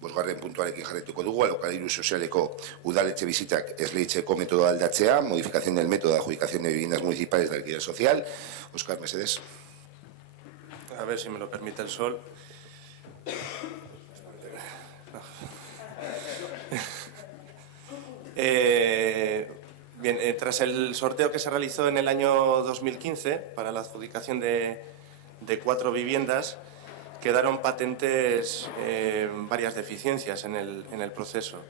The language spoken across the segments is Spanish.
Bosgarren puntuarekin jarraituko dugu, alokairu sozialeko udaletxe bizitzak esleitzeko metodoa aldatzea, modificación del método de adjudicación de viviendas municipales de alquiler social. Óscar, mesedez. A ver si me lo permite el sol. Bien, tras el sorteo que se realizó en el año 2015 para la adjudicación de 4 viviendas, quedaron patentes varias deficiencias en el proceso.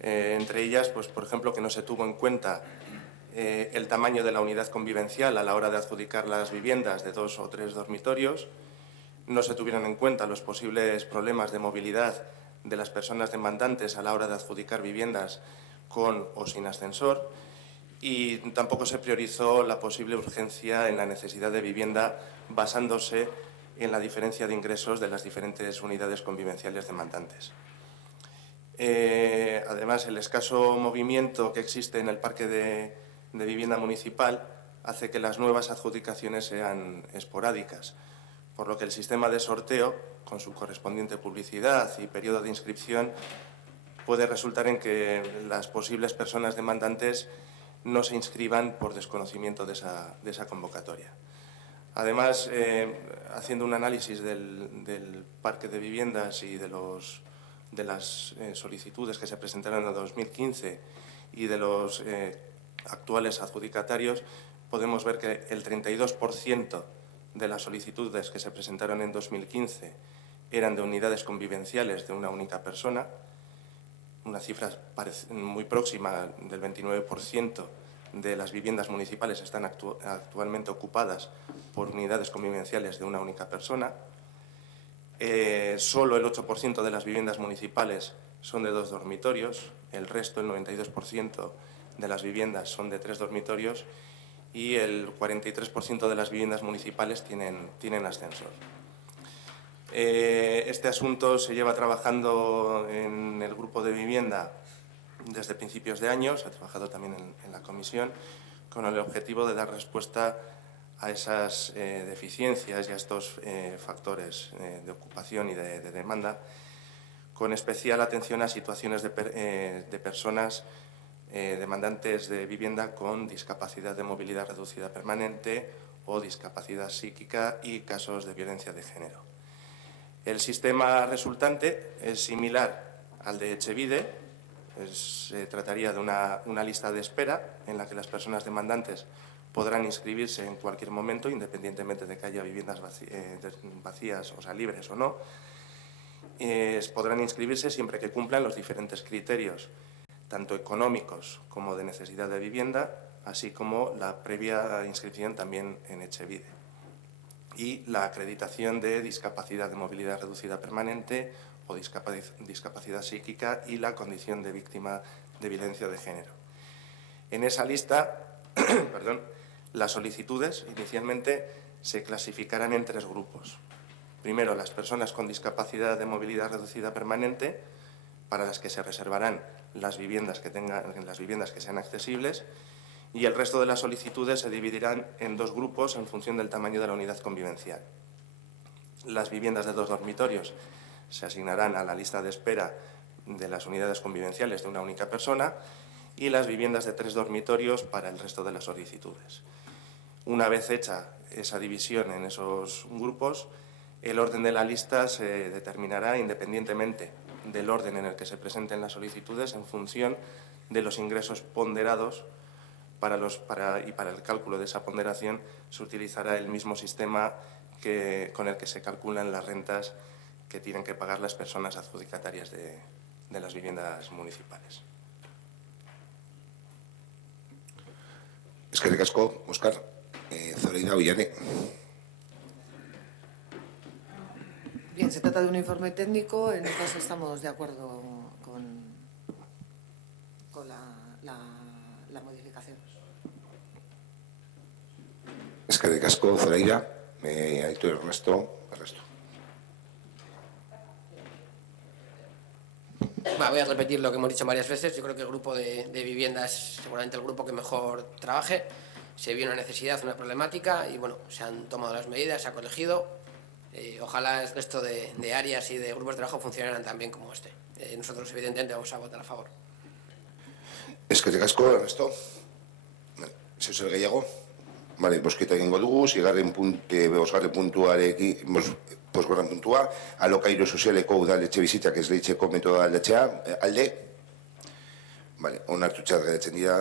Entre ellas, pues, por ejemplo, que no se tuvo en cuenta el tamaño de la unidad convivencial a la hora de adjudicar las viviendas de 2 o 3 dormitorios, no se tuvieron en cuenta los posibles problemas de movilidad de las personas demandantes a la hora de adjudicar viviendas con o sin ascensor, y tampoco se priorizó la posible urgencia en la necesidad de vivienda basándose en la diferencia de ingresos de las diferentes unidades convivenciales demandantes. Además, el escaso movimiento que existe en el parque de vivienda municipal hace que las nuevas adjudicaciones sean esporádicas, por lo que el sistema de sorteo, con su correspondiente publicidad y periodo de inscripción, puede resultar en que las posibles personas demandantes no se inscriban por desconocimiento de esa convocatoria. Además, haciendo un análisis del parque de viviendas y de las solicitudes que se presentaron en 2015 y de los actuales adjudicatarios, podemos ver que el 32% de las solicitudes que se presentaron en 2015 eran de unidades convivenciales de una única persona, una cifra muy próxima del 29% de las viviendas municipales están actualmente ocupadas por unidades convivenciales de una única persona. Solo el 8% de las viviendas municipales son de 2 dormitorios, el resto, el 92% de las viviendas son de 3 dormitorios y el 43% de las viviendas municipales tienen ascensor. Este asunto se lleva trabajando en el grupo de vivienda desde principios de año, se ha trabajado también en la comisión, con el objetivo de dar respuesta a esas deficiencias y a estos factores de ocupación y de demanda, con especial atención a situaciones de personas demandantes de vivienda con discapacidad de movilidad reducida permanente o discapacidad psíquica y casos de violencia de género. El sistema resultante es similar al de Etxebide. Se trataría de una lista de espera en la que las personas demandantes podrán inscribirse en cualquier momento, independientemente de que haya viviendas vacías, o sea, libres o no. Podrán inscribirse siempre que cumplan los diferentes criterios, tanto económicos como de necesidad de vivienda, así como la previa inscripción también en Etxebide. Y la acreditación de discapacidad de movilidad reducida permanente o discapacidad psíquica y la condición de víctima de violencia de género. En esa lista, las solicitudes inicialmente se clasificarán en 3 grupos. Primero, las personas con discapacidad de movilidad reducida permanente, para las que se reservarán las viviendas que sean accesibles, y el resto de las solicitudes se dividirán en 2 grupos en función del tamaño de la unidad convivencial. Las viviendas de 2 dormitorios se asignarán a la lista de espera de las unidades convivenciales de una única persona y las viviendas de 3 dormitorios para el resto de las solicitudes. Una vez hecha esa división en esos grupos, el orden de la lista se determinará independientemente del orden en el que se presenten las solicitudes en función de los ingresos ponderados. Para el cálculo de esa ponderación se utilizará el mismo sistema con el que se calculan las rentas que tienen que pagar las personas adjudicatarias de las viviendas municipales. Eskerrik asko, Óscar. Zoraida Oihane. Bien, se trata de un informe técnico. En el caso estamos de acuerdo con la modificación. Eskerrik asko, Zoraida. Aitor Ernesto. Voy a repetir lo que hemos dicho varias veces. Yo creo que el grupo de vivienda es seguramente el grupo que mejor trabaje. Se vio una necesidad, una problemática y bueno, se han tomado las medidas, se ha corregido. Ojalá el resto de áreas y de grupos de trabajo funcionaran tan bien como este. Nosotros, evidentemente, vamos a votar a favor. Eskerrik asko, Ernesto. Zeu zer gehiago? Vale, bosketa egingo dugu, bosgarren puntua, alokairu sozialeko udaletxe bizitzak esleitzeko metodoa aldatzea, alde? Vale, onartutzat geratzen dira,